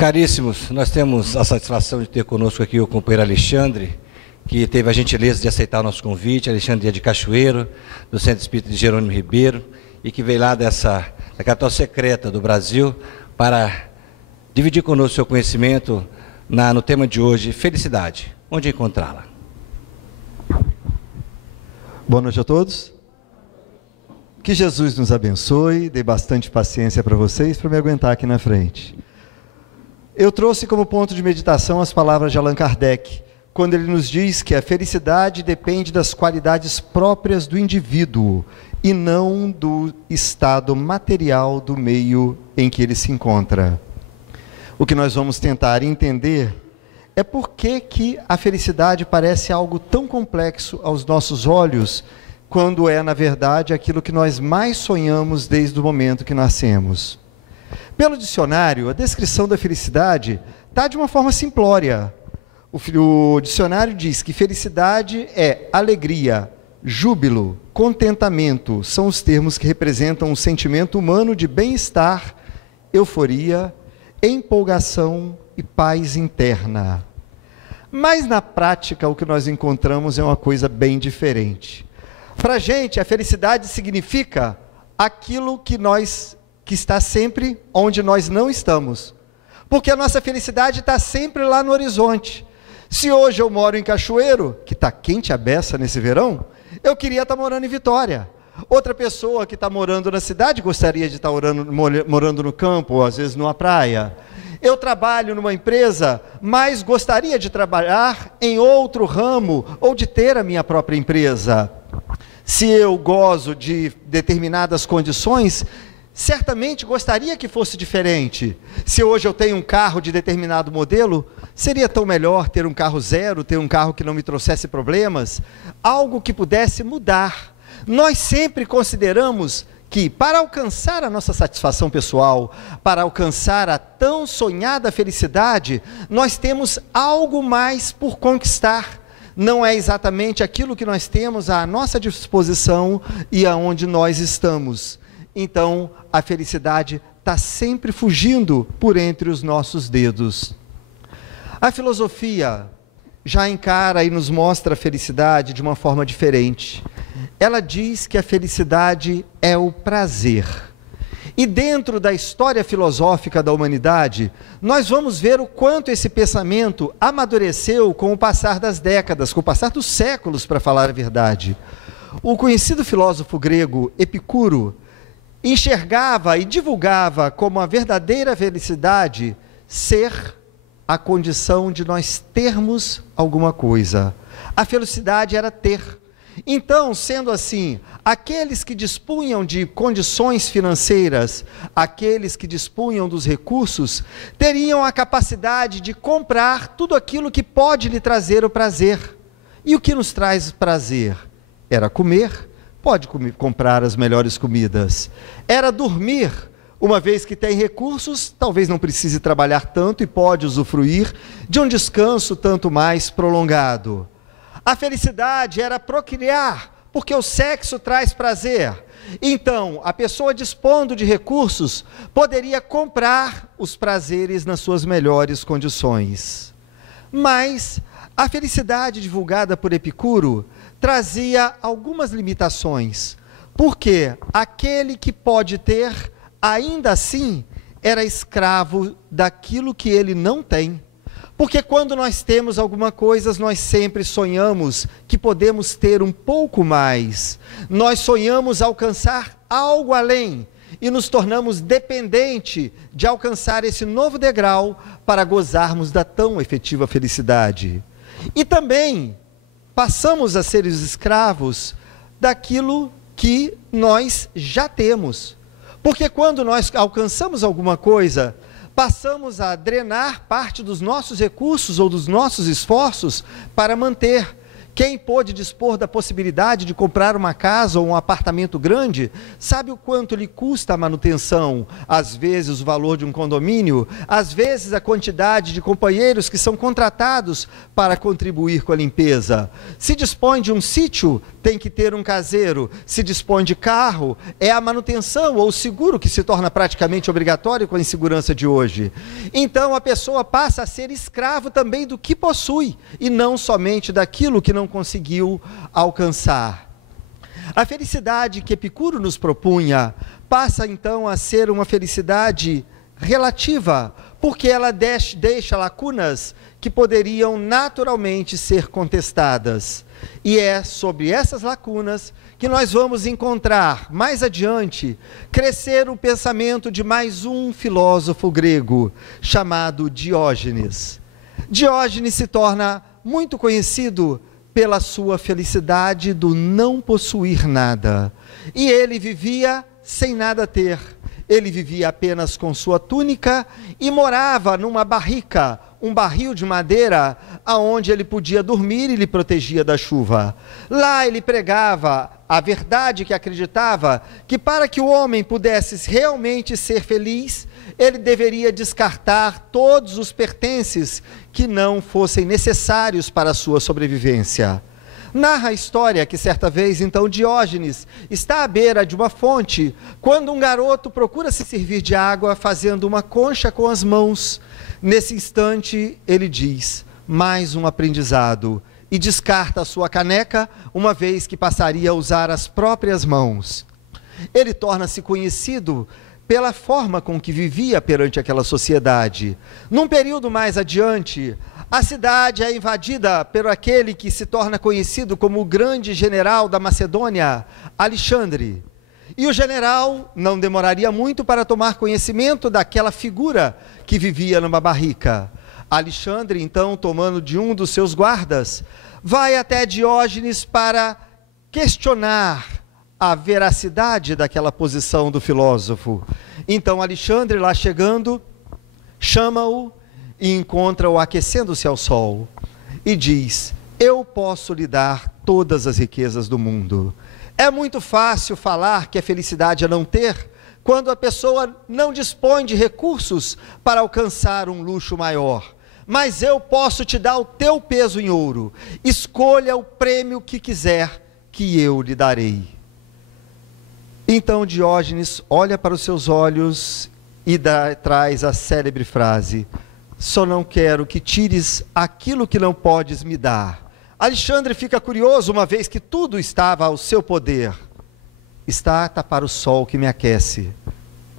Caríssimos, nós temos a satisfação de ter conosco aqui o companheiro Alexandre, que teve a gentileza de aceitar o nosso convite. Alexandre é de Cachoeiro, do Centro Espírita de Jerônimo Ribeiro, e que veio lá da capital secreta do Brasil para dividir conosco seu conhecimento no tema de hoje, felicidade. Onde encontrá-la? Boa noite a todos. Que Jesus nos abençoe, dê bastante paciência para vocês, para me aguentar aqui na frente. Eu trouxe como ponto de meditação as palavras de Allan Kardec, quando ele nos diz que a felicidade depende das qualidades próprias do indivíduo e não do estado material do meio em que ele se encontra. O que nós vamos tentar entender é por que a felicidade parece algo tão complexo aos nossos olhos, quando é, na verdade, aquilo que nós mais sonhamos desde o momento que nascemos. Pelo dicionário, a descrição da felicidade está de uma forma simplória. O dicionário diz que felicidade é alegria, júbilo, contentamento, são os termos que representam um sentimento humano de bem-estar, euforia, empolgação e paz interna. Mas na prática o que nós encontramos é uma coisa bem diferente. Para a gente, a felicidade significa aquilo que está sempre onde nós não estamos. Porque a nossa felicidade está sempre lá no horizonte. Se hoje eu moro em Cachoeiro, que está quente a beça nesse verão, eu queria estar morando em Vitória. Outra pessoa que está morando na cidade gostaria de estar morando no campo, ou às vezes numa praia. Eu trabalho numa empresa, mas gostaria de trabalhar em outro ramo, ou de ter a minha própria empresa. Se eu gozo de determinadas condições, certamente gostaria que fosse diferente. Se hoje eu tenho um carro de determinado modelo, seria tão melhor ter um carro zero, ter um carro que não me trouxesse problemas, algo que pudesse mudar. Nós sempre consideramos que para alcançar a nossa satisfação pessoal, para alcançar a tão sonhada felicidade, nós temos algo mais por conquistar. Não é exatamente aquilo que nós temos à nossa disposição e aonde nós estamos. Então, a felicidade está sempre fugindo por entre os nossos dedos. A filosofia já encara e nos mostra a felicidade de uma forma diferente. Ela diz que a felicidade é o prazer. E dentro da história filosófica da humanidade, nós vamos ver o quanto esse pensamento amadureceu com o passar das décadas, com o passar dos séculos, para falar a verdade. O conhecido filósofo grego Epicuro enxergava e divulgava como a verdadeira felicidade ser a condição de nós termos alguma coisa. A felicidade era ter. Então, sendo assim, aqueles que dispunham de condições financeiras, aqueles que dispunham dos recursos, teriam a capacidade de comprar tudo aquilo que pode lhe trazer o prazer. E o que nos traz prazer? Era comer. Pode comprar as melhores comidas. Era dormir, uma vez que tem recursos, talvez não precise trabalhar tanto e pode usufruir de um descanso tanto mais prolongado. A felicidade era procriar, porque o sexo traz prazer. Então, a pessoa dispondo de recursos poderia comprar os prazeres nas suas melhores condições. Mas a felicidade divulgada por Epicuro trazia algumas limitações, porque aquele que pode ter, ainda assim, era escravo daquilo que ele não tem. Porque quando nós temos alguma coisa, nós sempre sonhamos que podemos ter um pouco mais. Nós sonhamos alcançar algo além e nos tornamos dependentes de alcançar esse novo degrau para gozarmos da tão efetiva felicidade. E também passamos a ser os escravos daquilo que nós já temos. Porque quando nós alcançamos alguma coisa, passamos a drenar parte dos nossos recursos ou dos nossos esforços para manter. Quem pôde dispor da possibilidade de comprar uma casa ou um apartamento grande, sabe o quanto lhe custa a manutenção, às vezes o valor de um condomínio, às vezes a quantidade de companheiros que são contratados para contribuir com a limpeza. Se dispõe de um sítio, tem que ter um caseiro. Se dispõe de carro, é a manutenção ou o seguro que se torna praticamente obrigatório com a insegurança de hoje. Então a pessoa passa a ser escravo também do que possui, e não somente daquilo que não conseguiu alcançar. A felicidade que Epicuro nos propunha passa então a ser uma felicidade relativa, porque ela deixa lacunas que poderiam naturalmente ser contestadas. E é sobre essas lacunas que nós vamos encontrar mais adiante crescer o pensamento de mais um filósofo grego chamado Diógenes. Diógenes se torna muito conhecido pela sua felicidade do não possuir nada. E ele vivia sem nada ter. Ele vivia apenas com sua túnica e morava numa barrica, um barril de madeira, aonde ele podia dormir e lhe protegia da chuva. Lá ele pregava a verdade que acreditava que para que o homem pudesse realmente ser feliz, ele deveria descartar todos os pertences que não fossem necessários para a sua sobrevivência. Narra a história que certa vez, então, Diógenes está à beira de uma fonte, quando um garoto procura se servir de água fazendo uma concha com as mãos. Nesse instante, ele diz, mais um aprendizado, e descarta a sua caneca, uma vez que passaria a usar as próprias mãos. Ele torna-se conhecido pela forma com que vivia perante aquela sociedade. Num período mais adiante, a cidade é invadida por aquele que se torna conhecido como o grande general da Macedônia, Alexandre. E o general não demoraria muito para tomar conhecimento daquela figura que vivia numa barrica. Alexandre, então, tomando de um dos seus guardas, vai até Diógenes para questionar a veracidade daquela posição do filósofo. Então Alexandre, lá chegando, chama-o e encontra-o aquecendo-se ao sol e diz, eu posso lhe dar todas as riquezas do mundo. É muito fácil falar que a felicidade é não ter, quando a pessoa não dispõe de recursos para alcançar um luxo maior. Mas eu posso te dar o teu peso em ouro. Escolha o prêmio que quiser, que eu lhe darei. Então Diógenes olha para os seus olhos e traz a célebre frase, só não quero que tires aquilo que não podes me dar. Alexandre fica curioso, uma vez que tudo estava ao seu poder. Está a tapar o sol que me aquece.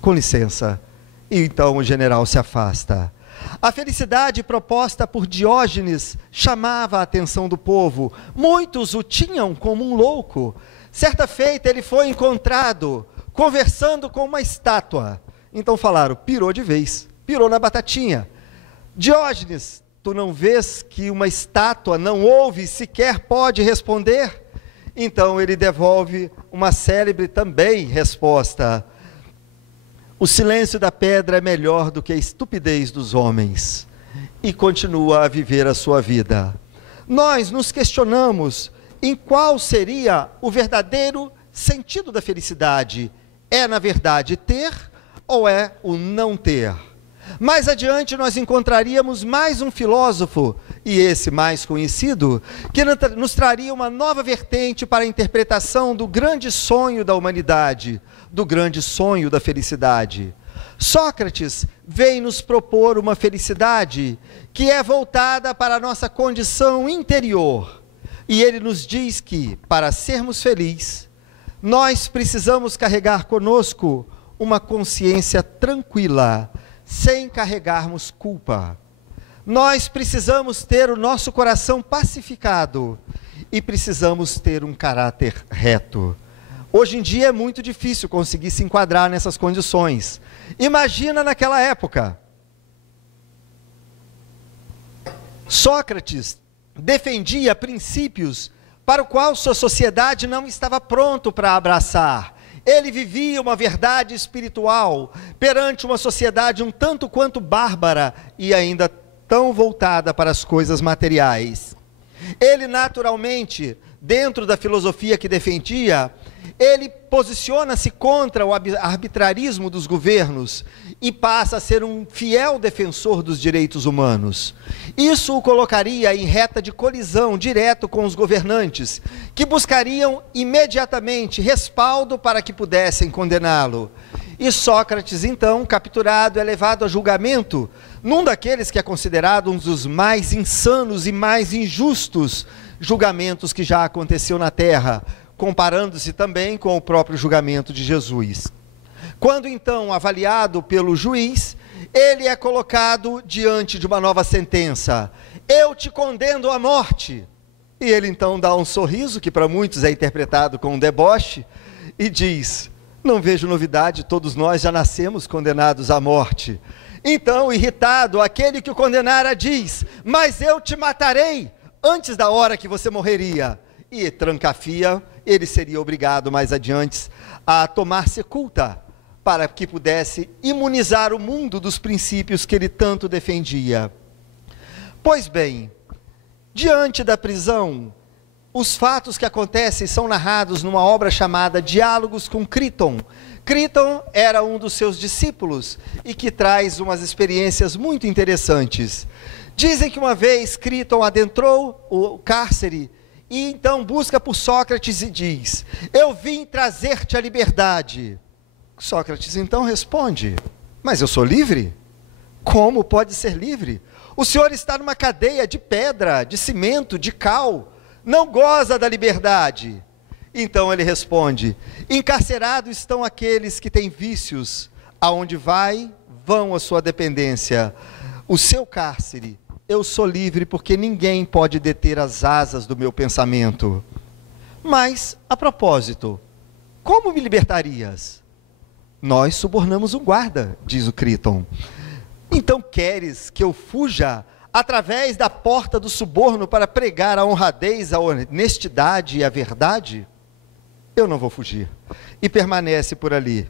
Com licença. E então o general se afasta. A felicidade proposta por Diógenes chamava a atenção do povo. Muitos o tinham como um louco. Certa feita ele foi encontrado conversando com uma estátua. Então falaram, pirou de vez, pirou na batatinha. Diógenes, tu não vês que uma estátua não ouve, sequer pode responder? Então ele devolve uma célebre também resposta. O silêncio da pedra é melhor do que a estupidez dos homens. E continua a viver a sua vida. Nós nos questionamos em qual seria o verdadeiro sentido da felicidade. É, na verdade, ter ou é o não ter? Mais adiante nós encontraríamos mais um filósofo, e esse mais conhecido, que nos traria uma nova vertente para a interpretação do grande sonho da humanidade, do grande sonho da felicidade. Sócrates vem nos propor uma felicidade que é voltada para a nossa condição interior. E ele nos diz que, para sermos felizes, nós precisamos carregar conosco uma consciência tranquila, sem carregarmos culpa. Nós precisamos ter o nosso coração pacificado e precisamos ter um caráter reto. Hoje em dia é muito difícil conseguir se enquadrar nessas condições. Imagina naquela época. Sócrates defendia princípios para o qual sua sociedade não estava pronto para abraçar. Ele vivia uma verdade espiritual perante uma sociedade um tanto quanto bárbara e ainda tão voltada para as coisas materiais. Ele naturalmente, dentro da filosofia que defendia, ele posiciona-se contra o arbitrarismo dos governos e passa a ser um fiel defensor dos direitos humanos. Isso o colocaria em reta de colisão direto com os governantes, que buscariam imediatamente respaldo para que pudessem condená-lo. E Sócrates, então, capturado, é levado a julgamento, num daqueles que é considerado um dos mais insanos e mais injustos julgamentos que já aconteceu na Terra, comparando-se também com o próprio julgamento de Jesus. Quando então avaliado pelo juiz, ele é colocado diante de uma nova sentença: eu te condeno à morte. E ele então dá um sorriso, que para muitos é interpretado como um deboche, e diz: não vejo novidade, todos nós já nascemos condenados à morte. Então, irritado, aquele que o condenara diz: mas eu te matarei antes da hora que você morreria. E trancafia, ele seria obrigado mais adiante a tomar sepulta, para que pudesse imunizar o mundo dos princípios que ele tanto defendia. Pois bem, diante da prisão, os fatos que acontecem são narrados numa obra chamada Diálogos com Críton. Críton era um dos seus discípulos e que traz umas experiências muito interessantes. Dizem que uma vez Críton adentrou o cárcere e então busca por Sócrates e diz: eu vim trazer-te a liberdade. Sócrates então responde: mas eu sou livre? Como pode ser livre? O senhor está numa cadeia de pedra, de cimento, de cal, não goza da liberdade. Então ele responde: encarcerados estão aqueles que têm vícios, aonde vão a sua dependência. O seu cárcere, eu sou livre porque ninguém pode deter as asas do meu pensamento. Mas, a propósito, como me libertarias? Nós subornamos um guarda, diz o Críton. Então queres que eu fuja através da porta do suborno para pregar a honradez, a honestidade e a verdade? Eu não vou fugir. E permanece por ali.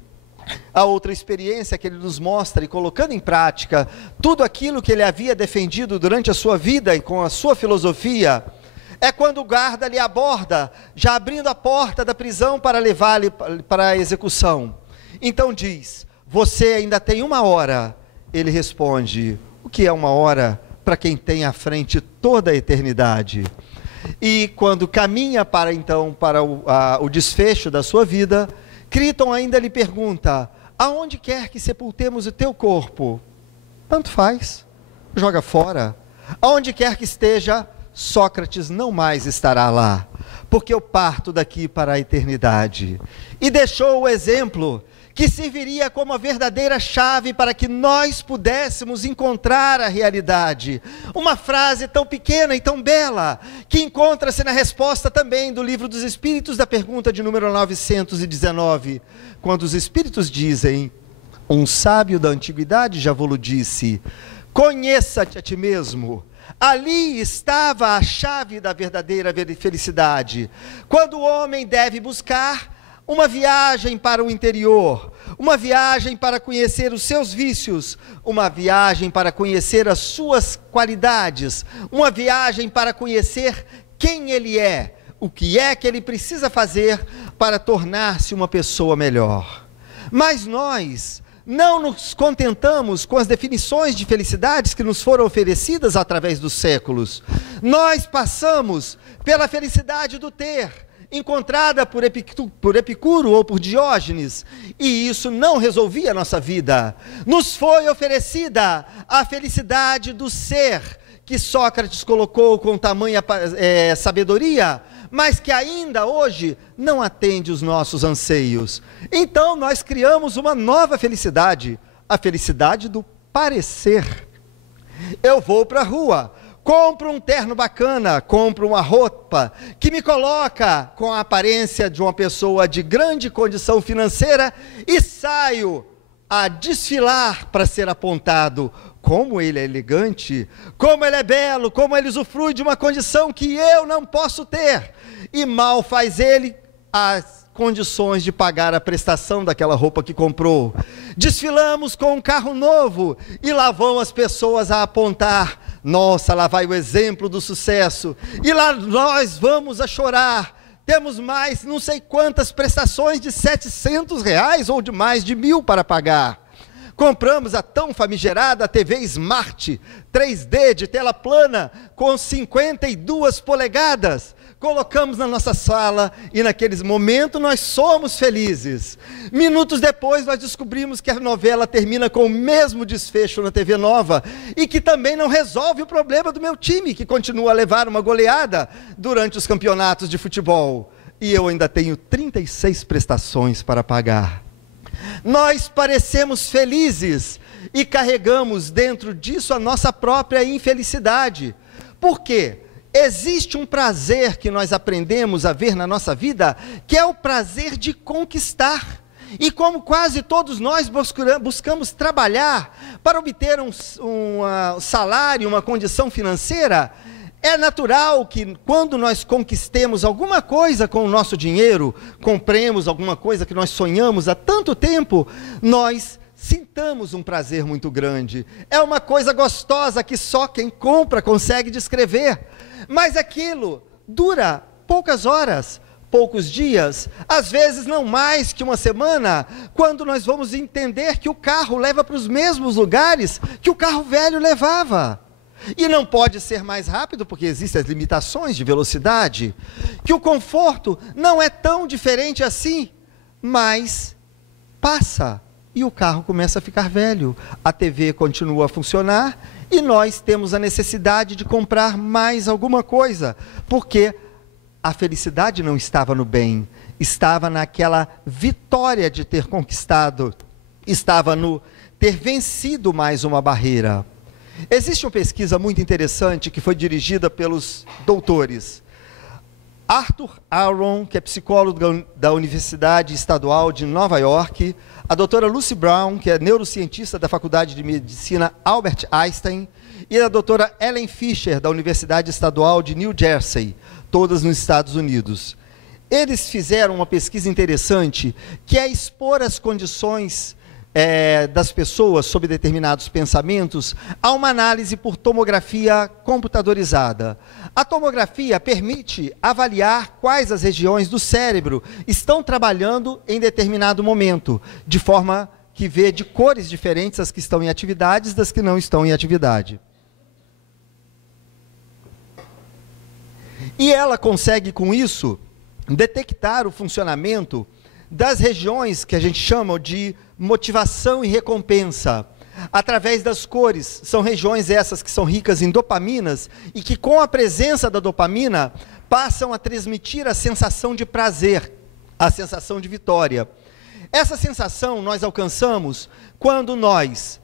A outra experiência que ele nos mostra, e colocando em prática tudo aquilo que ele havia defendido durante a sua vida e com a sua filosofia, é quando o guarda lhe aborda, já abrindo a porta da prisão para levá-lo para a execução. Então diz: você ainda tem 1 hora. Ele responde: o que é 1 hora para quem tem à frente toda a eternidade? E quando caminha para o desfecho da sua vida, Críton ainda lhe pergunta: aonde quer que sepultemos o teu corpo? Tanto faz, joga fora. Aonde quer que esteja, Sócrates não mais estará lá, porque eu parto daqui para a eternidade. E deixou o exemplo que serviria como a verdadeira chave para que nós pudéssemos encontrar a realidade. Uma frase tão pequena e tão bela, que encontra-se na resposta também do Livro dos Espíritos, da pergunta de número 919, quando os Espíritos dizem: um sábio da antiguidade já vos disse, conheça-te a ti mesmo. Ali estava a chave da verdadeira felicidade, quando o homem deve buscar uma viagem para o interior, uma viagem para conhecer os seus vícios, uma viagem para conhecer as suas qualidades, uma viagem para conhecer quem ele é, o que é que ele precisa fazer para tornar-se uma pessoa melhor. Mas nós não nos contentamos com as definições de felicidades que nos foram oferecidas através dos séculos. Nós passamos pela felicidade do ter, encontrada por Epicuro ou por Diógenes, e isso não resolvia a nossa vida. Nos foi oferecida a felicidade do ser, que Sócrates colocou com tamanha sabedoria, mas que ainda hoje não atende os nossos anseios. Então nós criamos uma nova felicidade, a felicidade do parecer. Eu vou para a rua, compro um terno bacana, compro uma roupa que me coloca com a aparência de uma pessoa de grande condição financeira e saio a desfilar para ser apontado. Como ele é elegante, como ele é belo, como ele usufrui de uma condição que eu não posso ter. E mal faz ele as condições de pagar a prestação daquela roupa que comprou. Desfilamos com um carro novo e lá vão as pessoas a apontar: Nossa, lá vai o exemplo do sucesso. E lá nós vamos a chorar. Temos mais não sei quantas prestações de R$700 ou de mais de 1.000 para pagar. Compramos a tão famigerada TV Smart 3D de tela plana com 52 polegadas. Colocamos na nossa sala e naqueles momentos nós somos felizes. Minutos depois nós descobrimos que a novela termina com o mesmo desfecho na TV nova e que também não resolve o problema do meu time, que continua a levar uma goleada durante os campeonatos de futebol. E eu ainda tenho 36 prestações para pagar. Nós parecemos felizes e carregamos dentro disso a nossa própria infelicidade. Por quê? Existe um prazer que nós aprendemos a ver na nossa vida, que é o prazer de conquistar. E como quase todos nós buscamos trabalhar para obter um salário, uma condição financeira, é natural que quando nós conquistemos alguma coisa com o nosso dinheiro, compremos alguma coisa que nós sonhamos há tanto tempo, nós sintamos um prazer muito grande. É uma coisa gostosa que só quem compra consegue descrever. Mas aquilo dura poucas horas, poucos dias, às vezes não mais que uma semana, quando nós vamos entender que o carro leva para os mesmos lugares que o carro velho levava. E não pode ser mais rápido, porque existem as limitações de velocidade, que o conforto não é tão diferente assim, mas passa e o carro começa a ficar velho, a TV continua a funcionar e nós temos a necessidade de comprar mais alguma coisa, porque a felicidade não estava no bem, estava naquela vitória de ter conquistado, estava no ter vencido mais uma barreira. Existe uma pesquisa muito interessante que foi dirigida pelos doutores Arthur Aaron, que é psicólogo da Universidade Estadual de Nova York, a doutora Lucy Brown, que é neurocientista da Faculdade de Medicina Albert Einstein, e a doutora Ellen Fisher, da Universidade Estadual de New Jersey, todas nos Estados Unidos. Eles fizeram uma pesquisa interessante, que é expor as condições das pessoas sobre determinados pensamentos a uma análise por tomografia computadorizada. A tomografia permite avaliar quais as regiões do cérebro estão trabalhando em determinado momento, de forma que vê de cores diferentes as que estão em atividades das que não estão em atividade. E ela consegue, com isso, detectar o funcionamento das regiões que a gente chama de motivação e recompensa, através das cores. São regiões essas que são ricas em dopaminas e que, com a presença da dopamina, passam a transmitir a sensação de prazer, a sensação de vitória. Essa sensação nós alcançamos quando nós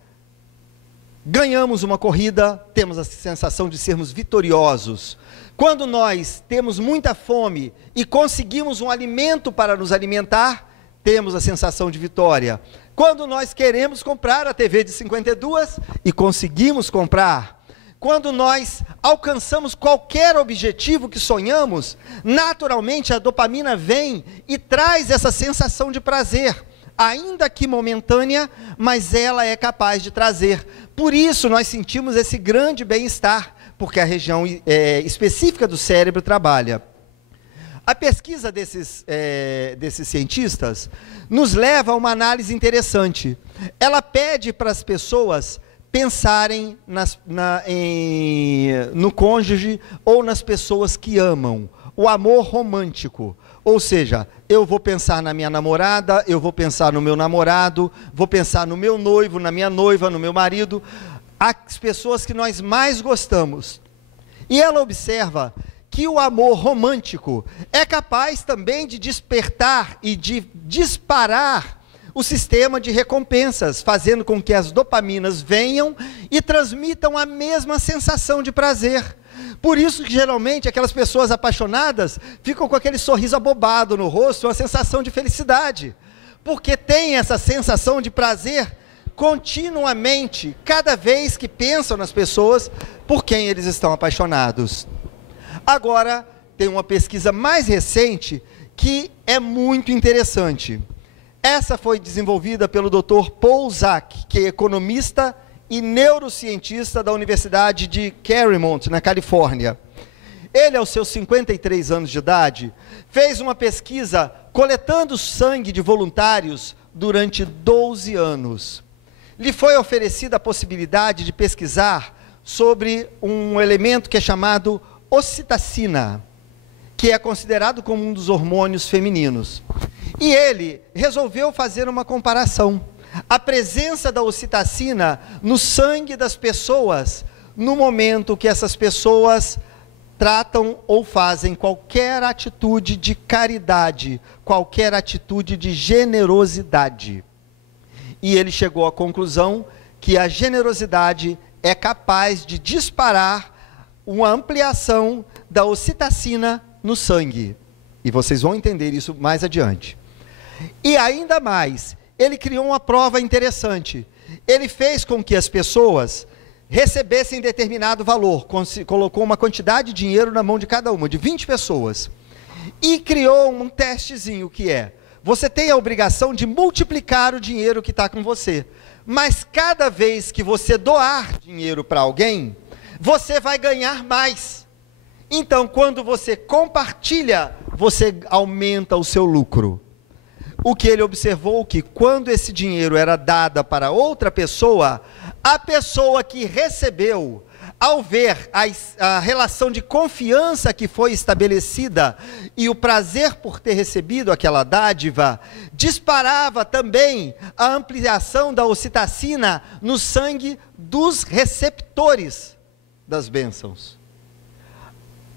ganhamos uma corrida, temos a sensação de sermos vitoriosos. Quando nós temos muita fome e conseguimos um alimento para nos alimentar, temos a sensação de vitória. Quando nós queremos comprar a TV de 52 e conseguimos comprar, quando nós alcançamos qualquer objetivo que sonhamos, naturalmente a dopamina vem e traz essa sensação de prazer, ainda que momentânea, mas ela é capaz de trazer. Por isso nós sentimos esse grande bem-estar, porque a região específica do cérebro trabalha. A pesquisa desses cientistas nos leva a uma análise interessante. Ela pede para as pessoas pensarem no cônjuge ou nas pessoas que amam, o amor romântico. Ou seja, eu vou pensar na minha namorada, eu vou pensar no meu namorado, vou pensar no meu noivo, na minha noiva, no meu marido, as pessoas que nós mais gostamos. E ela observa que o amor romântico é capaz também de despertar e de disparar o sistema de recompensas, fazendo com que as dopaminas venham e transmitam a mesma sensação de prazer. Por isso que geralmente aquelas pessoas apaixonadas ficam com aquele sorriso abobado no rosto, uma sensação de felicidade, porque tem essa sensação de prazer continuamente, cada vez que pensam nas pessoas por quem eles estão apaixonados. Agora, tem uma pesquisa mais recente que é muito interessante. Essa foi desenvolvida pelo Dr. Paul Zak, que é economista e neurocientista da Universidade de Claremont, na Califórnia. Ele, aos seus 53 anos de idade, fez uma pesquisa coletando sangue de voluntários durante 12 anos. Lhe foi oferecida a possibilidade de pesquisar sobre um elemento que é chamado ocitacina, que é considerado como um dos hormônios femininos. E ele resolveu fazer uma comparação. A presença da ocitacina no sangue das pessoas, no momento que essas pessoas tratam ou fazem qualquer atitude de caridade, qualquer atitude de generosidade. E ele chegou à conclusão que a generosidade é capaz de disparar uma ampliação da ocitacina no sangue. E vocês vão entender isso mais adiante. E ainda mais, ele criou uma prova interessante. Ele fez com que as pessoas recebessem determinado valor, colocou uma quantidade de dinheiro na mão de cada uma, de 20 pessoas, e criou um testezinho que é, você tem a obrigação de multiplicar o dinheiro que está com você, mas cada vez que você doar dinheiro para alguém, você vai ganhar mais. Então, quando você compartilha, você aumenta o seu lucro. O que ele observou que quando esse dinheiro era dado para outra pessoa, a pessoa que recebeu, ao ver a relação de confiança que foi estabelecida e o prazer por ter recebido aquela dádiva, disparava também a ampliação da ocitacina no sangue dos receptores das bênçãos.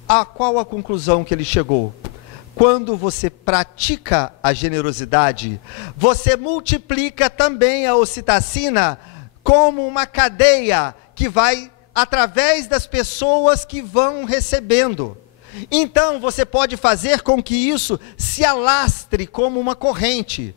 A qual a conclusão que ele chegou? Quando você pratica a generosidade, você multiplica também a ocitacina como uma cadeia que vai através das pessoas que vão recebendo. Então você pode fazer com que isso se alastre como uma corrente.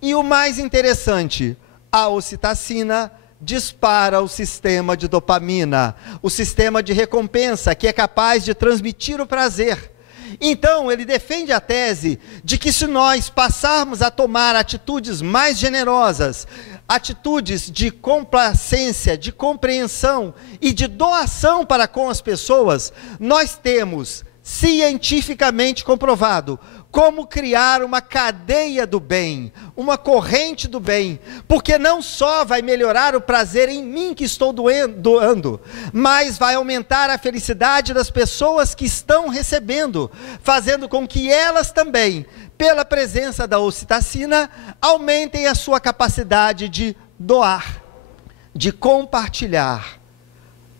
E o mais interessante, a ocitacina dispara o sistema de dopamina, o sistema de recompensa que é capaz de transmitir o prazer. Então, ele defende a tese de que se nós passarmos a tomar atitudes mais generosas, atitudes de complacência, de compreensão e de doação para com as pessoas, nós temos, cientificamente comprovado, como criar uma cadeia do bem, uma corrente do bem, porque não só vai melhorar o prazer em mim que estou doando, mas vai aumentar a felicidade das pessoas que estão recebendo, fazendo com que elas também, pela presença da ocitacina, aumentem a sua capacidade de doar, de compartilhar.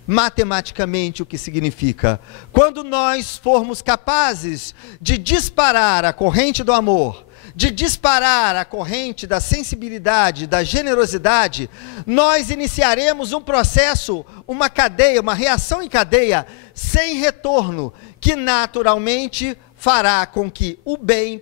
Matematicamente, o que significa? Quando nós formos capazes de disparar a corrente do amor, de disparar a corrente da sensibilidade, da generosidade, nós iniciaremos um processo, uma cadeia, uma reação em cadeia, sem retorno, que naturalmente fará com que o bem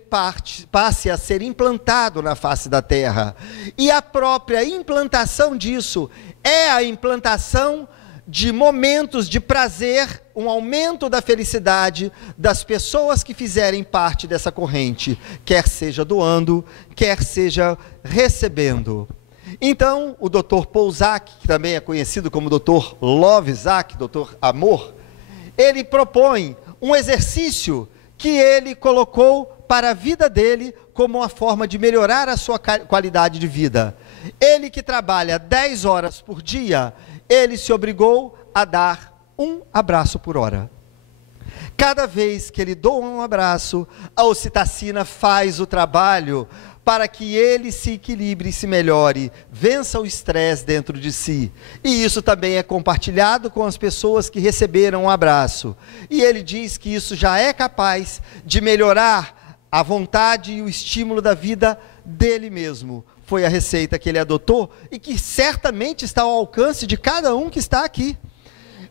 passe a ser implantado na face da terra. E a própria implantação disso é a implantação de momentos de prazer, um aumento da felicidade das pessoas que fizerem parte dessa corrente, quer seja doando, quer seja recebendo. Então, o Dr. Paul Zak, que também é conhecido como Dr. Love Zak, Dr. Amor, ele propõe um exercício que ele colocou para a vida dele como uma forma de melhorar a sua qualidade de vida. Ele que trabalha 10 horas por dia, ele se obrigou a dar um abraço por hora. Cada vez que ele doa um abraço, a ocitacina faz o trabalho para que ele se equilibre e se melhore, vença o estresse dentro de si. E isso também é compartilhado com as pessoas que receberam um abraço. E ele diz que isso já é capaz de melhorar a vontade e o estímulo da vida dele mesmo. Foi a receita que ele adotou e que certamente está ao alcance de cada um que está aqui.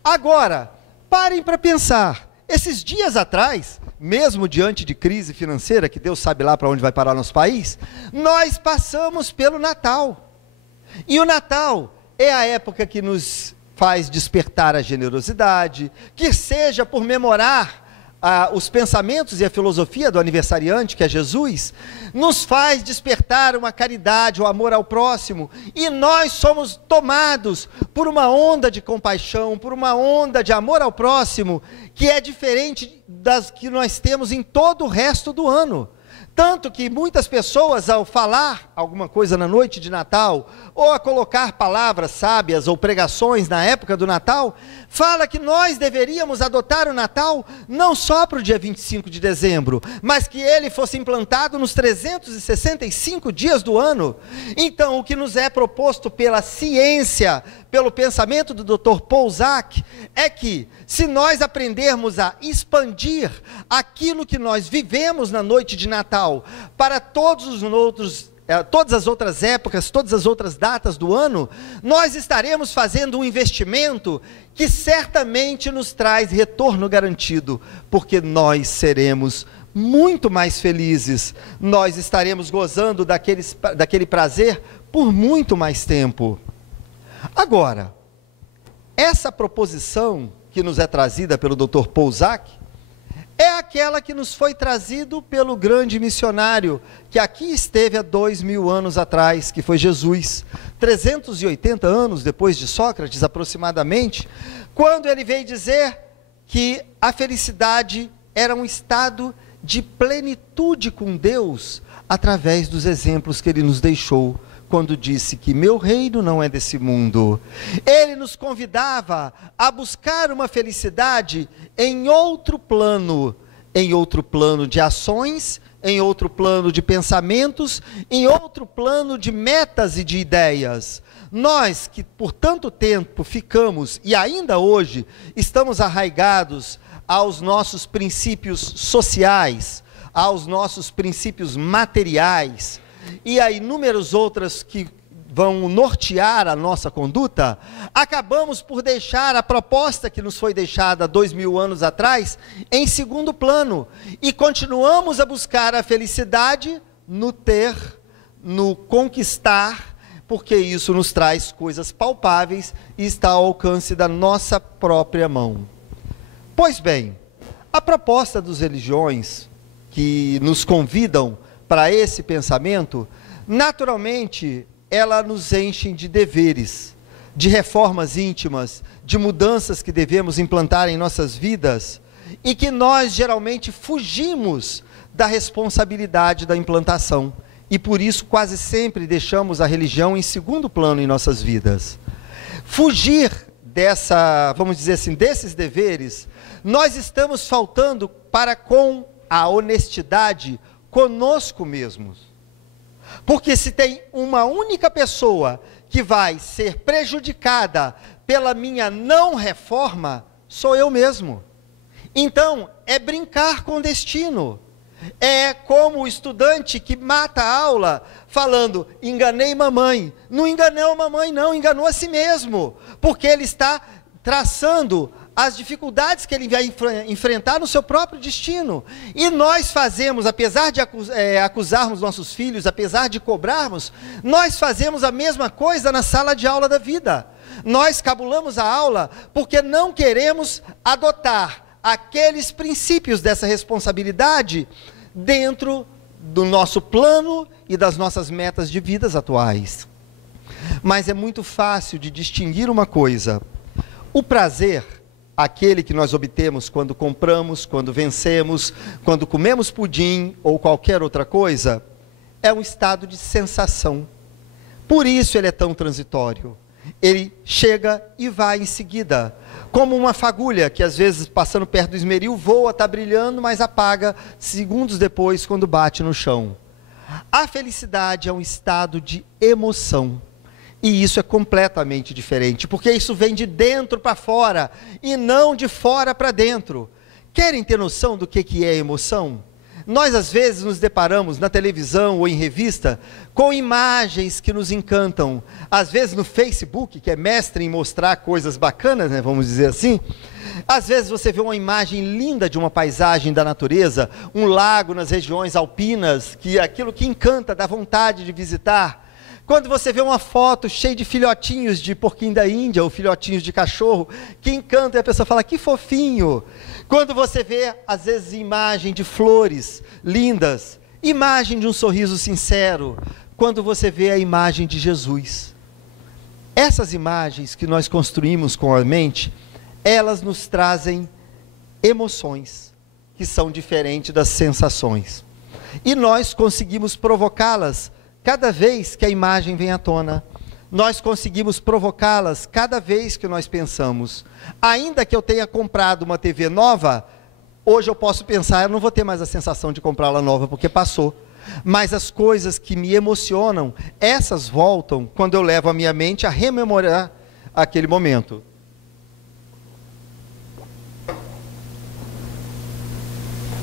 Agora, parem para pensar. Esses dias atrás, mesmo diante de crise financeira, que Deus sabe lá para onde vai parar nosso país, nós passamos pelo Natal. E o Natal é a época que nos faz despertar a generosidade, que seja por memorar os pensamentos e a filosofia do aniversariante, que é Jesus, nos faz despertar uma caridade, o amor ao próximo, e nós somos tomados por uma onda de compaixão, por uma onda de amor ao próximo, que é diferente das que nós temos em todo o resto do ano. Tanto que muitas pessoas, ao falar alguma coisa na noite de Natal, ou a colocar palavras sábias ou pregações na época do Natal, fala que nós deveríamos adotar o Natal não só para o dia 25 de dezembro, mas que ele fosse implantado nos 365 dias do ano. Então, o que nos é proposto pela ciência, pelo pensamento do Dr. Polzac, é que se nós aprendermos a expandir aquilo que nós vivemos na noite de Natal para todas as outras épocas, todas as outras datas do ano, nós estaremos fazendo um investimento que certamente nos traz retorno garantido, porque nós seremos muito mais felizes, nós estaremos gozando daquele prazer por muito mais tempo. Agora, essa proposição que nos é trazida pelo Dr. Polzac é aquela que nos foi trazido pelo grande missionário que aqui esteve há 2000 anos atrás, que foi Jesus, 380 anos depois de Sócrates aproximadamente, quando ele veio dizer que a felicidade era um estado de plenitude com Deus, através dos exemplos que ele nos deixou, quando disse que meu reino não é desse mundo. Ele nos convidava a buscar uma felicidade em outro plano de ações, em outro plano de pensamentos, em outro plano de metas e de ideias. Nós que por tanto tempo ficamos, e ainda hoje, estamos arraigados aos nossos princípios sociais, aos nossos princípios materiais, e a inúmeras outras que vão nortear a nossa conduta, acabamos por deixar a proposta que nos foi deixada 2000 anos atrás em segundo plano, e continuamos a buscar a felicidade no ter, no conquistar, porque isso nos traz coisas palpáveis e está ao alcance da nossa própria mão. Pois bem, a proposta das religiões que nos convidam para esse pensamento, naturalmente, ela nos enche de deveres, de reformas íntimas, de mudanças que devemos implantar em nossas vidas, e que nós geralmente fugimos da responsabilidade da implantação, e por isso quase sempre deixamos a religião em segundo plano em nossas vidas. Fugir vamos dizer assim, desses deveres, nós estamos faltando para com a honestidade conosco mesmos. Porque se tem uma única pessoa que vai ser prejudicada pela minha não reforma, sou eu mesmo. Então, é brincar com o destino. É como o estudante que mata a aula falando, enganei mamãe. Não enganou a mamãe não, enganou a si mesmo. Porque ele está traçando as dificuldades que ele vai enfrentar no seu próprio destino. E nós fazemos, apesar de acusarmos nossos filhos, apesar de cobrarmos, nós fazemos a mesma coisa na sala de aula da vida. Nós cabulamos a aula porque não queremos adotar aqueles princípios dessa responsabilidade dentro do nosso plano e das nossas metas de vidas atuais. Mas é muito fácil de distinguir uma coisa: o prazer, aquele que nós obtemos quando compramos, quando vencemos, quando comemos pudim ou qualquer outra coisa, é um estado de sensação. Por isso ele é tão transitório. Ele chega e vai em seguida, como uma fagulha que às vezes passando perto do esmeril voa, está brilhando, mas apaga segundos depois quando bate no chão. A felicidade é um estado de emoção. E isso é completamente diferente, porque isso vem de dentro para fora, e não de fora para dentro. Querem ter noção do que é emoção? Nós às vezes nos deparamos na televisão ou em revista com imagens que nos encantam. Às vezes no Facebook, que é mestre em mostrar coisas bacanas, né, vamos dizer assim. Às vezes você vê uma imagem linda de uma paisagem da natureza, um lago nas regiões alpinas, que é aquilo que encanta, dá vontade de visitar. Quando você vê uma foto cheia de filhotinhos de porquinho da Índia, ou filhotinhos de cachorro, que encanta, e a pessoa fala, que fofinho. Quando você vê, às vezes, imagem de flores lindas, imagem de um sorriso sincero, quando você vê a imagem de Jesus. Essas imagens que nós construímos com a mente, elas nos trazem emoções, que são diferentes das sensações. E nós conseguimos provocá-las cada vez que a imagem vem à tona. Nós conseguimos provocá-las cada vez que nós pensamos. Ainda que eu tenha comprado uma TV nova, hoje eu posso pensar, eu não vou ter mais a sensação de comprá-la nova, porque passou. Mas as coisas que me emocionam, essas voltam quando eu levo a minha mente a rememorar aquele momento.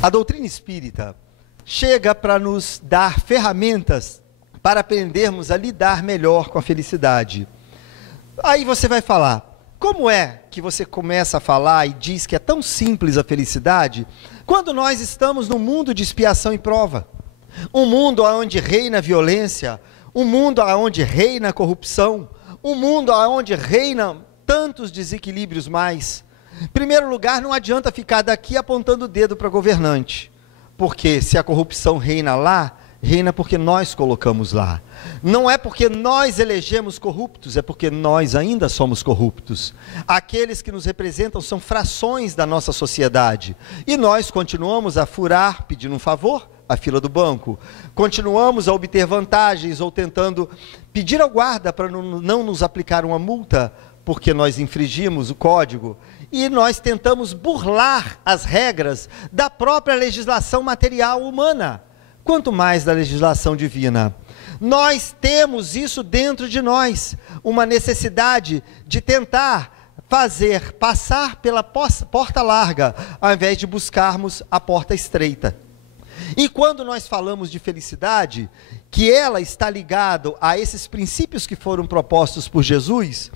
A doutrina espírita chega para nos dar ferramentas para aprendermos a lidar melhor com a felicidade. Aí você vai falar, como é que você começa a falar e diz que é tão simples a felicidade, quando nós estamos num mundo de expiação e prova? Um mundo onde reina a violência, um mundo onde reina a corrupção, um mundo onde reinam tantos desequilíbrios mais. Em primeiro lugar, não adianta ficar daqui apontando o dedo para governante, porque se a corrupção reina lá, reina porque nós colocamos lá. Não é porque nós elegemos corruptos, é porque nós ainda somos corruptos. Aqueles que nos representam são frações da nossa sociedade, e nós continuamos a furar, pedindo um favor, a fila do banco. Continuamos a obter vantagens ou tentando pedir ao guarda para não nos aplicar uma multa, porque nós infringimos o código. E nós tentamos burlar as regras da própria legislação material humana, quanto mais da legislação divina. Nós temos isso dentro de nós, uma necessidade de tentar passar pela porta larga, ao invés de buscarmos a porta estreita. E quando nós falamos de felicidade, que ela está ligada a esses princípios que foram propostos por Jesus,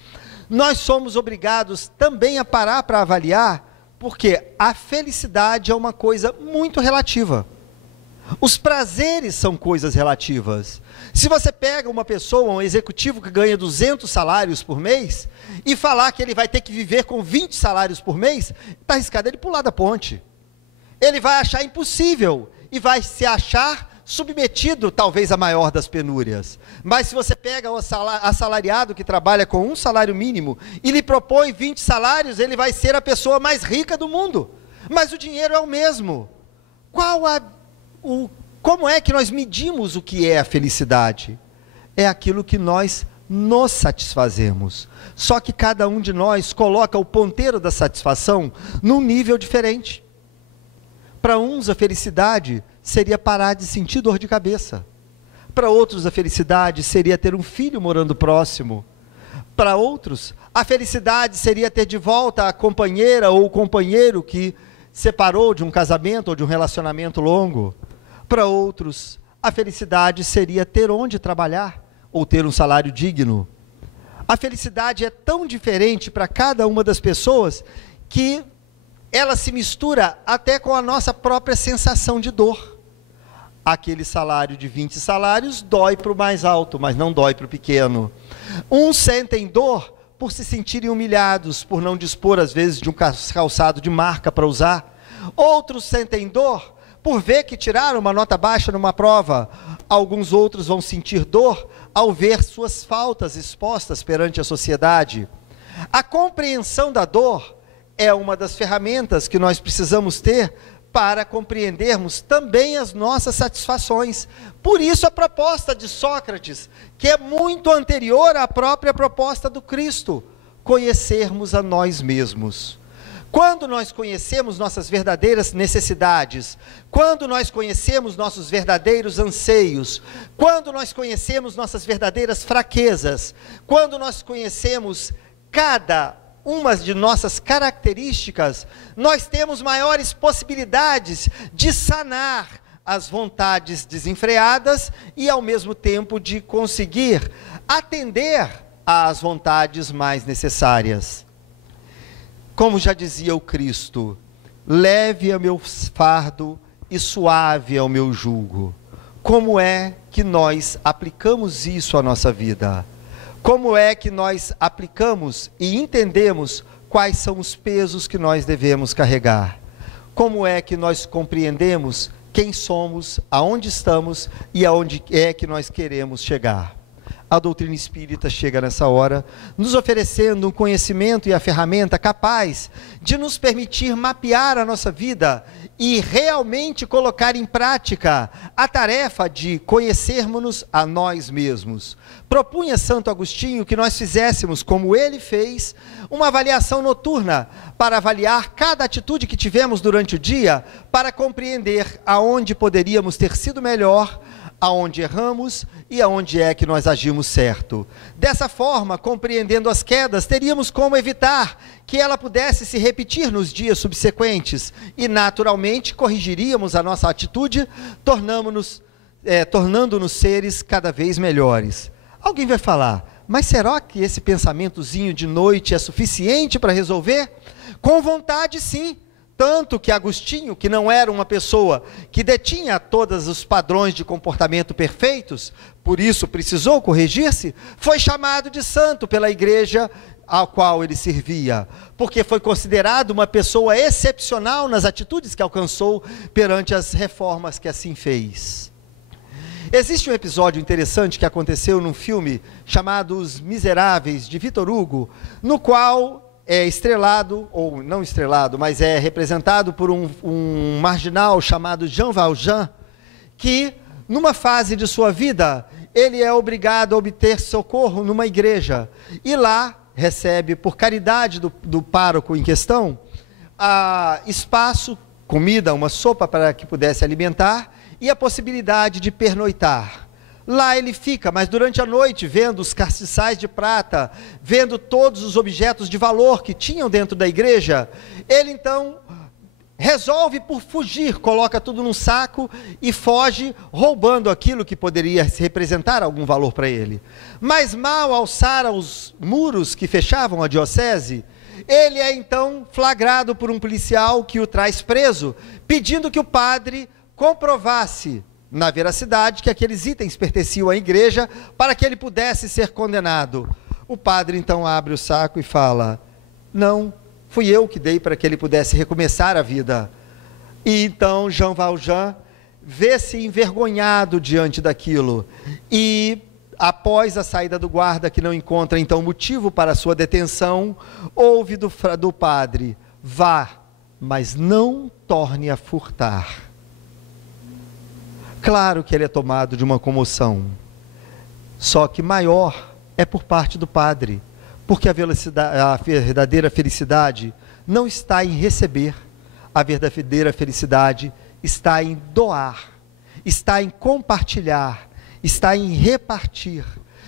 nós somos obrigados também a parar para avaliar, porque a felicidade é uma coisa muito relativa. Os prazeres são coisas relativas. Se você pega uma pessoa, um executivo que ganha 200 salários por mês, e falar que ele vai ter que viver com 20 salários por mês, está arriscado ele pular da ponte. Ele vai achar impossível, e vai se achar submetido talvez à maior das penúrias. Mas se você pega o assalariado que trabalha com um salário mínimo, e lhe propõe 20 salários, ele vai ser a pessoa mais rica do mundo. Mas o dinheiro é o mesmo. Como é que nós medimos o que é a felicidade? É aquilo que nós nos satisfazemos. Só que cada um de nós coloca o ponteiro da satisfação num nível diferente. Para uns a felicidade seria parar de sentir dor de cabeça. Para outros a felicidade seria ter um filho morando próximo. Para outros a felicidade seria ter de volta a companheira ou o companheiro que separou de um casamento ou de um relacionamento longo. Para outros, a felicidade seria ter onde trabalhar, ou ter um salário digno. A felicidade é tão diferente para cada uma das pessoas, que ela se mistura até com a nossa própria sensação de dor. Aquele salário de 20 salários dói para o mais alto, mas não dói para o pequeno. Uns sentem dor por se sentirem humilhados, por não dispor às vezes de um calçado de marca para usar. Outros sentem dor por ver que tiraram uma nota baixa numa prova. Alguns outros vão sentir dor ao ver suas faltas expostas perante a sociedade. A compreensão da dor é uma das ferramentas que nós precisamos ter para compreendermos também as nossas satisfações. Por isso a proposta de Sócrates, que é muito anterior à própria proposta do Cristo, conhecermos a nós mesmos. Quando nós conhecemos nossas verdadeiras necessidades, quando nós conhecemos nossos verdadeiros anseios, quando nós conhecemos nossas verdadeiras fraquezas, quando nós conhecemos cada uma de nossas características, nós temos maiores possibilidades de sanar as vontades desenfreadas e ao mesmo tempo de conseguir atender às vontades mais necessárias. Como já dizia o Cristo, leve é o meu fardo e suave é o meu jugo. como é que nós aplicamos isso à nossa vida? Como é que nós aplicamos e entendemos quais são os pesos que nós devemos carregar? Como é que nós compreendemos quem somos, aonde estamos e aonde é que nós queremos chegar? A doutrina espírita chega nessa hora, nos oferecendo um conhecimento e a ferramenta capaz de nos permitir mapear a nossa vida e realmente colocar em prática a tarefa de conhecermos-nos a nós mesmos. Propunha Santo Agostinho que nós fizéssemos, como ele fez, uma avaliação noturna para avaliar cada atitude que tivemos durante o dia, para compreender aonde poderíamos ter sido melhor, aonde erramos e aonde é que nós agimos certo. Dessa forma, compreendendo as quedas, teríamos como evitar que ela pudesse se repetir nos dias subsequentes e, naturalmente, corrigiríamos a nossa atitude, tornando-nos seres cada vez melhores. Alguém vai falar, mas será que esse pensamentozinho de noite é suficiente para resolver? Com vontade, sim. Tanto que Agostinho, que não era uma pessoa que detinha todos os padrões de comportamento perfeitos, por isso precisou corrigir-se, foi chamado de santo pela igreja ao qual ele servia, porque foi considerado uma pessoa excepcional nas atitudes que alcançou perante as reformas que assim fez. Existe um episódio interessante que aconteceu num filme chamado Os Miseráveis, de Victor Hugo, no qual é estrelado, ou não estrelado, mas é representado por um marginal chamado Jean Valjean, que numa fase de sua vida, ele é obrigado a obter socorro numa igreja, e lá recebe, por caridade do pároco em questão, espaço, comida, uma sopa para que pudesse alimentar, e a possibilidade de pernoitar. Lá ele fica, mas durante a noite, vendo os castiçais de prata, vendo todos os objetos de valor que tinham dentro da igreja, ele então resolve por fugir, coloca tudo num saco e foge, roubando aquilo que poderia representar algum valor para ele. Mas mal alçar os muros que fechavam a diocese, ele é então flagrado por um policial que o traz preso, pedindo que o padre comprovasse na veracidade que aqueles itens pertenciam à igreja, para que ele pudesse ser condenado. O padre então abre o saco e fala, não, fui eu que dei para que ele pudesse recomeçar a vida. E então Jean Valjean vê-se envergonhado diante daquilo, e após a saída do guarda, que não encontra então motivo para a sua detenção, ouve do padre, vá, mas não torne a furtar. Claro que ele é tomado de uma comoção, só que maior é por parte do padre, porque a verdadeira felicidade não está em receber, a verdadeira felicidade está em doar, está em compartilhar, está em repartir.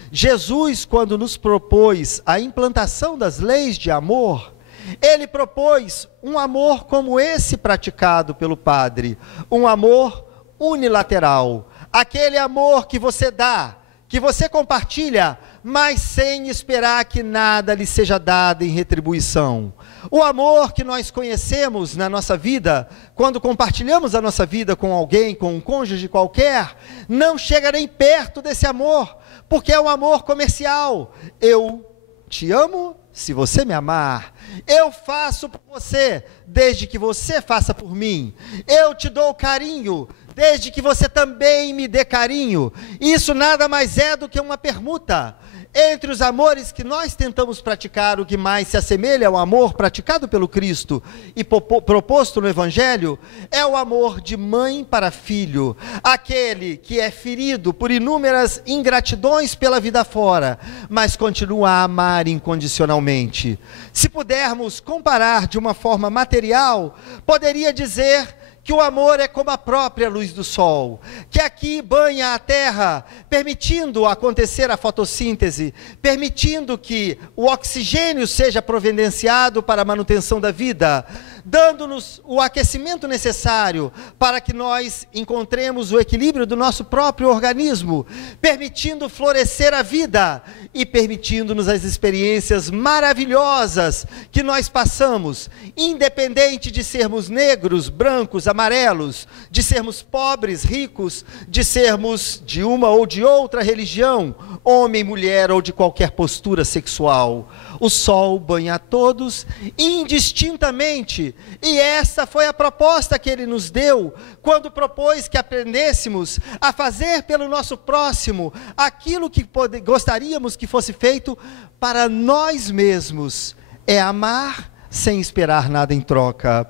Jesus, quando nos propôs a implantação das leis de amor, ele propôs um amor como esse praticado pelo padre, um amor unilateral, aquele amor que você dá, que você compartilha, mas sem esperar que nada lhe seja dado em retribuição. O amor que nós conhecemos na nossa vida, quando compartilhamos a nossa vida com alguém, com um cônjuge qualquer, não chega nem perto desse amor, porque é um amor comercial. Eu te amo se você me amar, eu faço por você, desde que você faça por mim, eu te dou carinho, desde que você também me dê carinho. Isso nada mais é do que uma permuta. Entre os amores que nós tentamos praticar, o que mais se assemelha ao amor praticado pelo Cristo e proposto no Evangelho, é o amor de mãe para filho, aquele que é ferido por inúmeras ingratidões pela vida fora, mas continua a amar incondicionalmente. Se pudermos comparar de uma forma material, poderia dizer que o amor é como a própria luz do sol, que aqui banha a terra, permitindo acontecer a fotossíntese, permitindo que o oxigênio seja providenciado para a manutenção da vida, dando-nos o aquecimento necessário para que nós encontremos o equilíbrio do nosso próprio organismo, permitindo florescer a vida e permitindo-nos as experiências maravilhosas que nós passamos, independente de sermos negros, brancos, amarelos, de sermos pobres, ricos, de sermos de uma ou de outra religião, homem, mulher ou de qualquer postura sexual. O sol banha a todos indistintamente, e essa foi a proposta que ele nos deu, quando propôs que aprendêssemos a fazer pelo nosso próximo aquilo que gostaríamos que fosse feito para nós mesmos, é amar sem esperar nada em troca.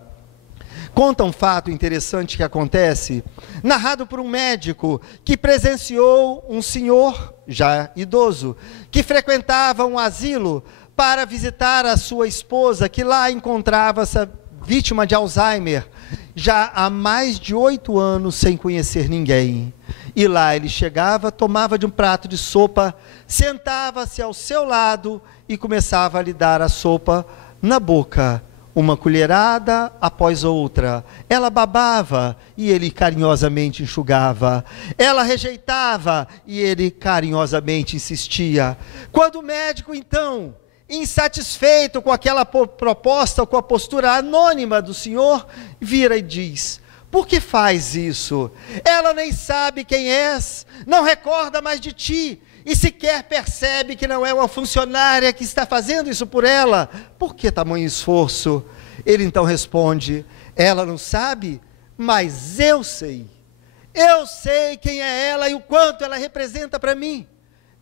Conta um fato interessante que acontece, narrado por um médico que presenciou um senhor, já idoso, que frequentava um asilo para visitar a sua esposa, que lá encontrava-se vítima de Alzheimer, já há mais de 8 anos sem conhecer ninguém. E lá ele chegava, tomava de um prato de sopa, sentava-se ao seu lado e começava a lhe dar a sopa na boca, uma colherada após outra. Ela babava e ele carinhosamente enxugava. Ela rejeitava e ele carinhosamente insistia. Quando o médico, então, insatisfeito com aquela proposta, com a postura anônima do senhor, vira e diz: por que faz isso? Ela nem sabe quem és, não recorda mais de ti, e sequer percebe que não é uma funcionária que está fazendo isso por ela. Por que tamanho esforço? Ele então responde: ela não sabe, mas eu sei. Eu sei quem é ela e o quanto ela representa para mim.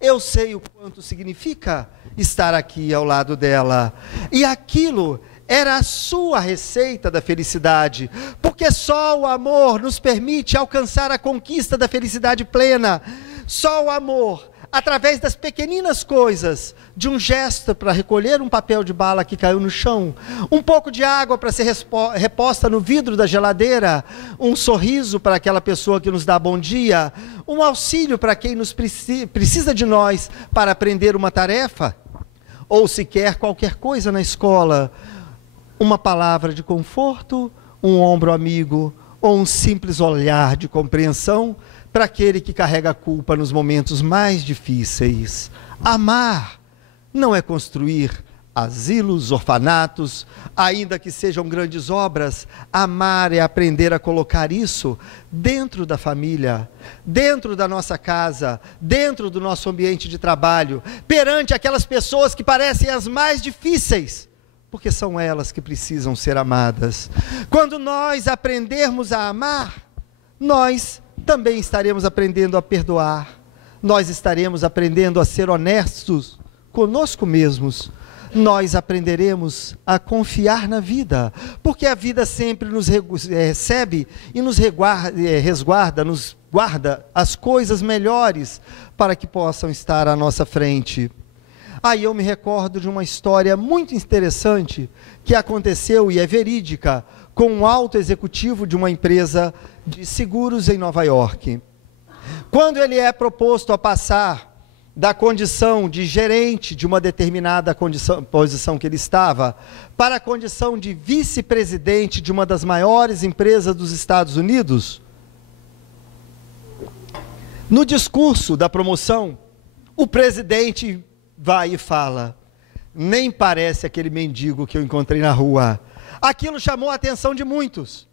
Eu sei o quanto significa estar aqui ao lado dela. E aquilo era a sua receita da felicidade, porque só o amor nos permite alcançar a conquista da felicidade plena. Só o amor, através das pequeninas coisas, de um gesto para recolher um papel de bala que caiu no chão, um pouco de água para ser reposta no vidro da geladeira, um sorriso para aquela pessoa que nos dá bom dia, um auxílio para quem precisa de nós para aprender uma tarefa, ou sequer qualquer coisa na escola, uma palavra de conforto, um ombro amigo, ou um simples olhar de compreensão para aquele que carrega a culpa nos momentos mais difíceis. Amar não é construir asilos, orfanatos, ainda que sejam grandes obras. Amar é aprender a colocar isso dentro da família, dentro da nossa casa, dentro do nosso ambiente de trabalho, perante aquelas pessoas que parecem as mais difíceis, porque são elas que precisam ser amadas. Quando nós aprendermos a amar, nós também estaremos aprendendo a perdoar, nós estaremos aprendendo a ser honestos conosco mesmos, nós aprenderemos a confiar na vida, porque a vida sempre nos recebe e nos resguarda, nos guarda as coisas melhores para que possam estar à nossa frente. Aí eu me recordo de uma história muito interessante que aconteceu e é verídica com um alto executivo de uma empresa de seguros em Nova York. Quando ele é proposto a passar da condição de gerente de uma determinada posição que ele estava, para a condição de vice-presidente de uma das maiores empresas dos Estados Unidos, no discurso da promoção, o presidente vai e fala: nem parece aquele mendigo que eu encontrei na rua. Aquilo chamou a atenção de muitos.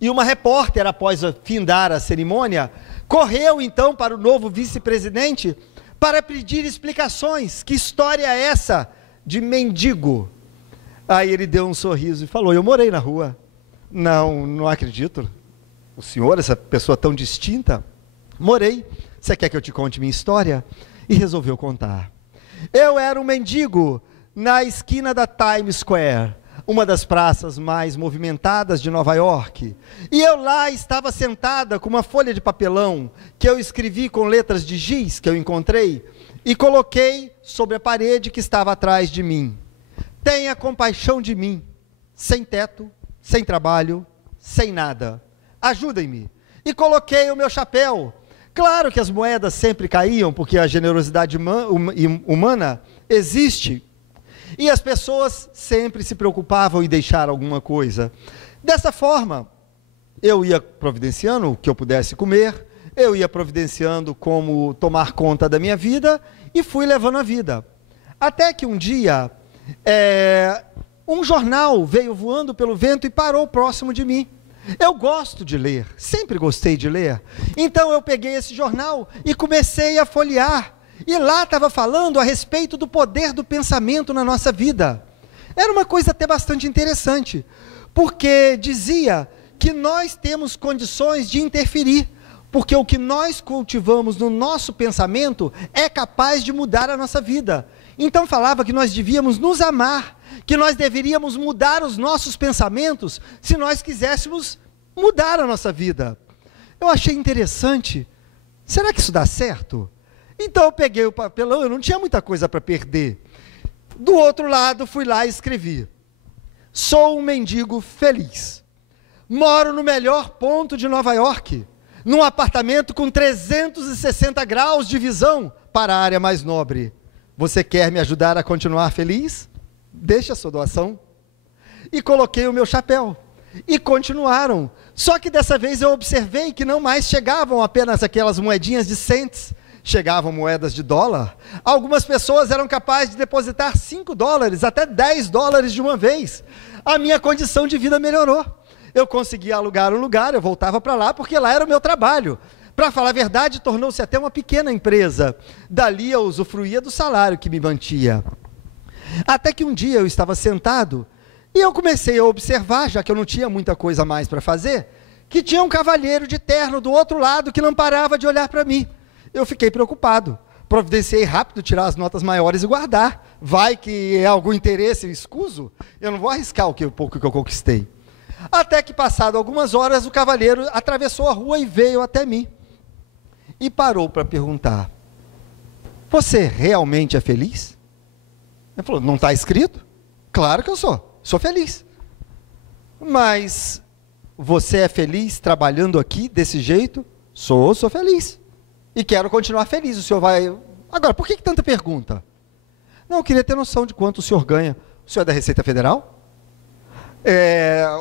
E uma repórter, após findar a cerimônia, correu então para o novo vice-presidente para pedir explicações. Que história é essa de mendigo? Aí ele deu um sorriso e falou: eu morei na rua. Não acredito. O senhor, essa pessoa tão distinta? Morei. Você quer que eu te conte minha história? E resolveu contar. Eu era um mendigo na esquina da Times Square, uma das praças mais movimentadas de Nova York. E eu lá estava sentada com uma folha de papelão que eu escrevi com letras de giz que eu encontrei e coloquei sobre a parede que estava atrás de mim. Tenha compaixão de mim, sem teto, sem trabalho, sem nada. Ajudem-me. E coloquei o meu chapéu. Claro que as moedas sempre caíam, porque a generosidade humana existe. E as pessoas sempre se preocupavam em deixar alguma coisa. Dessa forma, eu ia providenciando o que eu pudesse comer, eu ia providenciando como tomar conta da minha vida e fui levando a vida. Até que um dia, um jornal veio voando pelo vento e parou próximo de mim. Eu gosto de ler, sempre gostei de ler. Então eu peguei esse jornal e comecei a folhear. E lá estava falando a respeito do poder do pensamento na nossa vida. Era uma coisa até bastante interessante, porque dizia que nós temos condições de interferir, porque o que nós cultivamos no nosso pensamento é capaz de mudar a nossa vida. Então falava que nós devíamos nos amar, que nós deveríamos mudar os nossos pensamentos se nós quiséssemos mudar a nossa vida. Eu achei interessante. Será que isso dá certo? Então eu peguei o papelão, eu não tinha muita coisa para perder. Do outro lado, fui lá e escrevi: sou um mendigo feliz. Moro no melhor ponto de Nova York, num apartamento com 360 graus de visão para a área mais nobre. Você quer me ajudar a continuar feliz? Deixa a sua doação. E coloquei o meu chapéu. E continuaram. Só que dessa vez eu observei que não mais chegavam apenas aquelas moedinhas de cents, chegavam moedas de dólar. Algumas pessoas eram capazes de depositar $5, até $10 de uma vez. A minha condição de vida melhorou. Eu conseguia alugar um lugar, eu voltava para lá, porque lá era o meu trabalho. Para falar a verdade, tornou-se até uma pequena empresa. Dali eu usufruía do salário que me mantinha. Até que um dia eu estava sentado, e eu comecei a observar, já que eu não tinha muita coisa mais para fazer, que tinha um cavalheiro de terno do outro lado que não parava de olhar para mim. Eu fiquei preocupado, providenciei rápido tirar as notas maiores e guardar. Vai que é algum interesse escuso, eu não vou arriscar o pouco que eu conquistei. Até que, passado algumas horas, o cavalheiro atravessou a rua e veio até mim. E parou para perguntar: você realmente é feliz? Ele falou: não está escrito? Claro que eu sou feliz. Mas você é feliz trabalhando aqui desse jeito? Sou feliz. E quero continuar feliz. O senhor vai... Agora, por que tanta pergunta? Não, eu queria ter noção de quanto o senhor ganha. O senhor é da Receita Federal?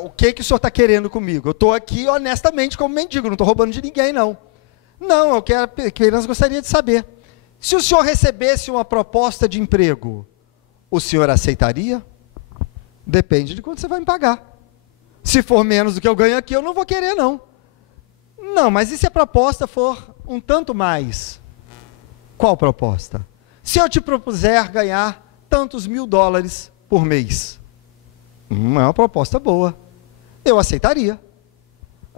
O que o senhor está querendo comigo? Eu estou aqui honestamente como mendigo, não estou roubando de ninguém, não. Não, eu apenas gostaria de saber. Se o senhor recebesse uma proposta de emprego, o senhor aceitaria? Depende de quanto você vai me pagar. Se for menos do que eu ganho aqui, eu não vou querer, não. Não, mas e se a proposta for um tanto mais? Qual proposta? Se eu te propuser ganhar tantos $1000 por mês, é uma proposta boa. Eu aceitaria.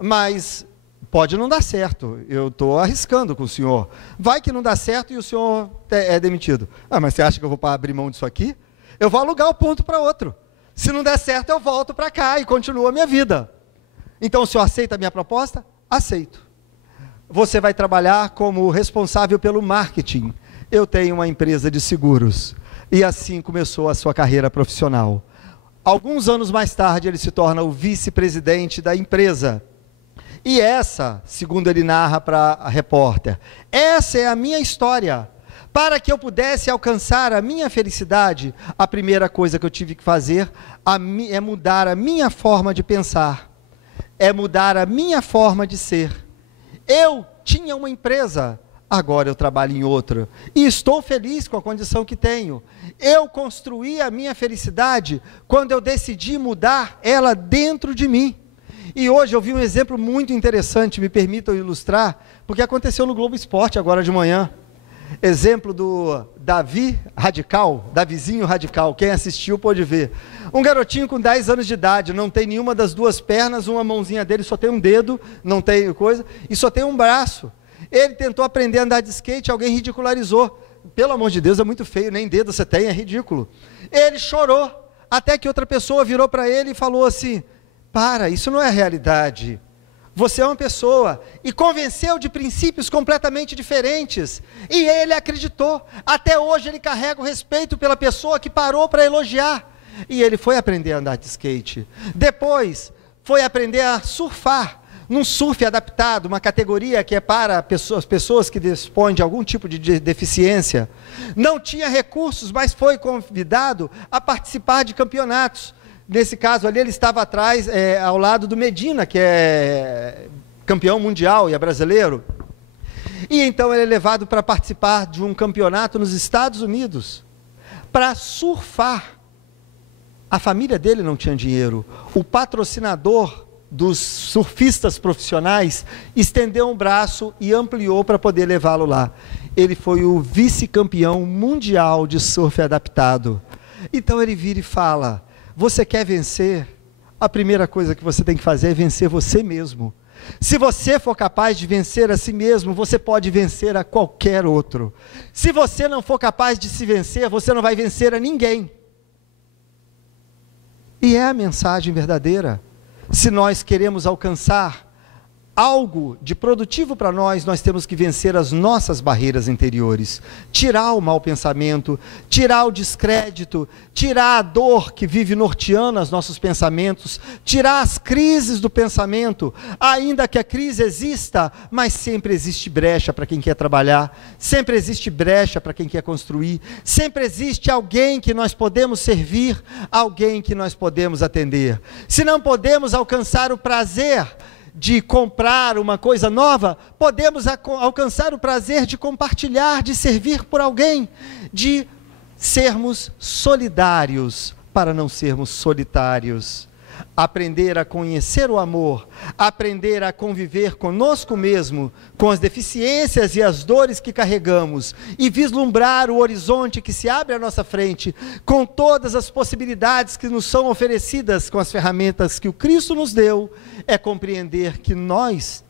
Mas pode não dar certo. Eu estou arriscando com o senhor. Vai que não dá certo e o senhor é demitido. Ah, mas você acha que eu vou abrir mão disso aqui? Eu vou alugar o ponto para outro. Se não der certo, eu volto para cá e continuo a minha vida. Então, o senhor aceita a minha proposta? Aceito. Você vai trabalhar como responsável pelo marketing. Eu tenho uma empresa de seguros. E assim começou a sua carreira profissional. Alguns anos mais tarde, ele se torna o vice-presidente da empresa. E essa, segundo ele narra para a repórter, essa é a minha história. Para que eu pudesse alcançar a minha felicidade, a primeira coisa que eu tive que fazer é mudar a minha forma de pensar. É mudar a minha forma de ser. Eu tinha uma empresa, agora eu trabalho em outra. E estou feliz com a condição que tenho. Eu construí a minha felicidade quando eu decidi mudar ela dentro de mim. E hoje eu vi um exemplo muito interessante, me permitam ilustrar, porque aconteceu no Globo Esporte agora de manhã. Exemplo do Davizinho Radical, quem assistiu pôde ver. Um garotinho com 10 anos de idade, não tem nenhuma das duas pernas, uma mãozinha dele só tem um dedo, não tem coisa, e só tem um braço. Ele tentou aprender a andar de skate, alguém ridicularizou. Pelo amor de Deus, é muito feio, nem dedo você tem, é ridículo. Ele chorou, até que outra pessoa virou para ele e falou assim: para, isso não é realidade. Você é uma pessoa, e convenceu de princípios completamente diferentes, e ele acreditou. Até hoje ele carrega o respeito pela pessoa que parou para elogiar, e ele foi aprender a andar de skate. Depois, foi aprender a surfar, num surf adaptado, uma categoria que é para pessoas que dispõem de algum tipo de deficiência. Não tinha recursos, mas foi convidado a participar de campeonatos. Nesse caso ali, ele estava atrás, ao lado do Medina, que é campeão mundial e é brasileiro. E então ele é levado para participar de um campeonato nos Estados Unidos, para surfar. A família dele não tinha dinheiro. O patrocinador dos surfistas profissionais, estendeu um braço e ampliou para poder levá-lo lá. Ele foi o vice-campeão mundial de surf adaptado. Então ele vira e fala: você quer vencer? A primeira coisa que você tem que fazer é vencer você mesmo. Se você for capaz de vencer a si mesmo, você pode vencer a qualquer outro. Se você não for capaz de se vencer, você não vai vencer a ninguém. E é a mensagem verdadeira. Se nós queremos alcançar algo de produtivo para nós, nós temos que vencer as nossas barreiras interiores, tirar o mau pensamento, tirar o descrédito, tirar a dor que vive norteando os nossos pensamentos, tirar as crises do pensamento, ainda que a crise exista, mas sempre existe brecha para quem quer trabalhar, sempre existe brecha para quem quer construir, sempre existe alguém que nós podemos servir, alguém que nós podemos atender. Se não podemos alcançar o prazer de comprar uma coisa nova, podemos alcançar o prazer de compartilhar, de servir por alguém, de sermos solidários para não sermos solitários. Aprender a conhecer o amor, aprender a conviver conosco mesmo, com as deficiências e as dores que carregamos, e vislumbrar o horizonte que se abre à nossa frente, com todas as possibilidades que nos são oferecidas com as ferramentas que o Cristo nos deu, é compreender que nós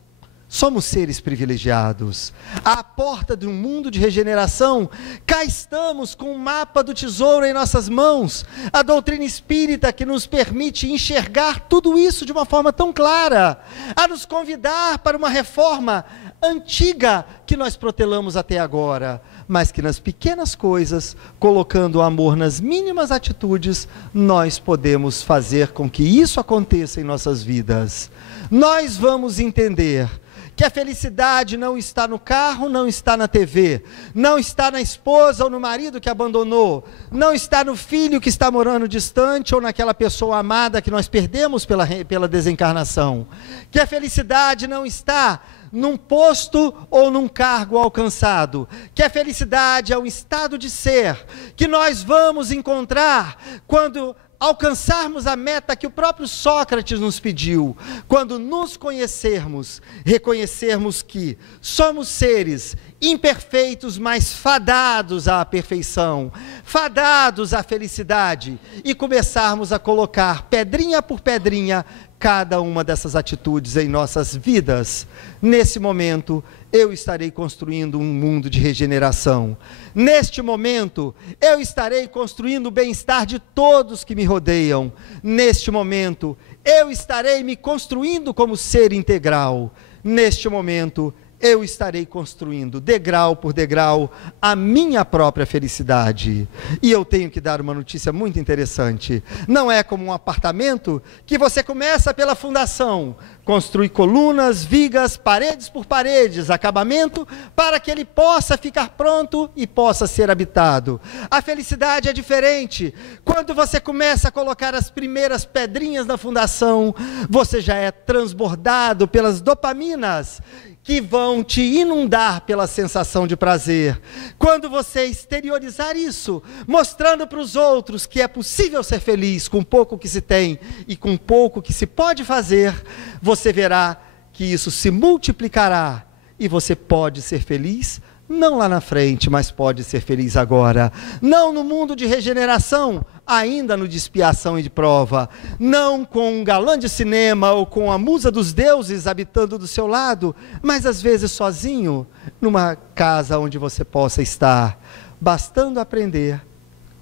somos seres privilegiados. À porta de um mundo de regeneração, cá estamos com o mapa do tesouro em nossas mãos, a doutrina espírita que nos permite enxergar tudo isso de uma forma tão clara, a nos convidar para uma reforma antiga que nós protelamos até agora, mas que nas pequenas coisas, colocando o amor nas mínimas atitudes, nós podemos fazer com que isso aconteça em nossas vidas. Nós vamos entender que a felicidade não está no carro, não está na TV, não está na esposa ou no marido que abandonou, não está no filho que está morando distante ou naquela pessoa amada que nós perdemos pela desencarnação, que a felicidade não está num posto ou num cargo alcançado, que a felicidade é um estado de ser, que nós vamos encontrar quando alcançarmos a meta que o próprio Sócrates nos pediu, quando nos conhecermos, reconhecermos que somos seres imperfeitos, mas fadados à perfeição, fadados à felicidade, e começarmos a colocar pedrinha por pedrinha cada uma dessas atitudes em nossas vidas. Nesse momento, eu estarei construindo um mundo de regeneração. Neste momento, eu estarei construindo o bem-estar de todos que me rodeiam. Neste momento, eu estarei me construindo como ser integral. Neste momento, eu estarei construindo, degrau por degrau, a minha própria felicidade. E eu tenho que dar uma notícia muito interessante. Não é como um apartamento que você começa pela fundação, construi colunas, vigas, paredes por paredes, acabamento, para que ele possa ficar pronto e possa ser habitado. A felicidade é diferente. Quando você começa a colocar as primeiras pedrinhas na fundação, você já é transbordado pelas dopaminas, que vão te inundar pela sensação de prazer. Quando você exteriorizar isso, mostrando para os outros que é possível ser feliz com pouco que se tem e com pouco que se pode fazer, você verá que isso se multiplicará e você pode ser feliz, não lá na frente, mas pode ser feliz agora. Não no mundo de regeneração, ainda no de expiação e de prova. Não com um galã de cinema ou com a musa dos deuses habitando do seu lado, mas às vezes sozinho, numa casa onde você possa estar, bastando aprender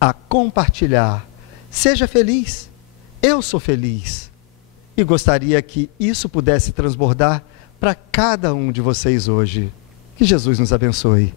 a compartilhar. Seja feliz, eu sou feliz. E gostaria que isso pudesse transbordar para cada um de vocês hoje. Que Jesus nos abençoe.